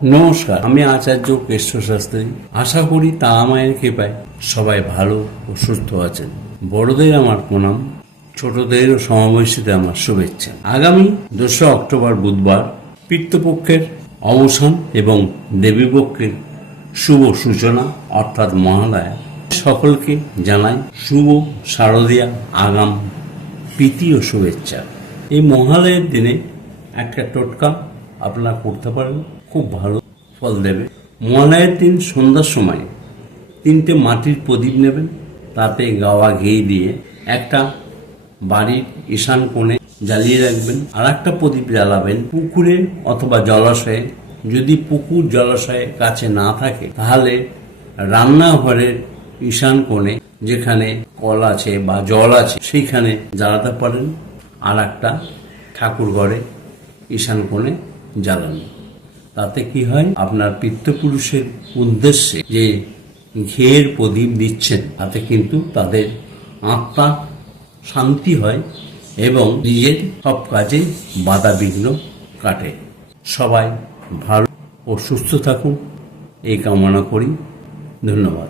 নমস্কার, আমি আচার্য কেশব শাস্ত্রী। আশা করি তারা মায়ের কৃপায় সবাই ভালো ও সুস্থ আছেন। বড়দের আমার প্রণাম, ছোটদের ও সমবয়সীদের আমার শুভেচ্ছা। আগামী 2 অক্টোবর বুধবার পিতৃপক্ষের অবসান এবং দেবীপক্ষের শুভ সূচনা অর্থাৎ মহালয়া। সকলকে জানাই শুভ শারদীয়া আগাম প্রীতি ও শুভেচ্ছা। এই মহালয়ের দিনে একটা টোটকা আপনারা করতে পারেন, খুব ভালো ফল দেবে। মহালয়ের দিন সন্ধ্যার সময় 3টে মাটির প্রদীপ নেবেন, তাতে গাওয়া ঘি দিয়ে একটা বাড়ির ঈশান কোণে জ্বালিয়ে রাখবেন। আর একটা প্রদীপ জ্বালাবেন পুকুরে অথবা জলাশয়ে। যদি পুকুর জলাশয়ে কাছে না থাকে তাহলে রান্নাঘরের ঈশান কোণে, যেখানে কল আছে বা জল আছে, সেইখানে জ্বালাতে পারেন। আর একটা ঠাকুর ঘরে ঈশান কোণে জ্বালানো। তাতে কি হয়, আপনার পিতৃপুরুষের উদ্দেশ্যে যে ঘিয়ের প্রদীপ দিচ্ছেন, তাতে কিন্তু তাদের আত্মা শান্তি হয় এবং নিজের সব কাজে বাধা বিঘ্ন কাটে। সবাই ভালো ও সুস্থ থাকুন এই কামনা করি। ধন্যবাদ।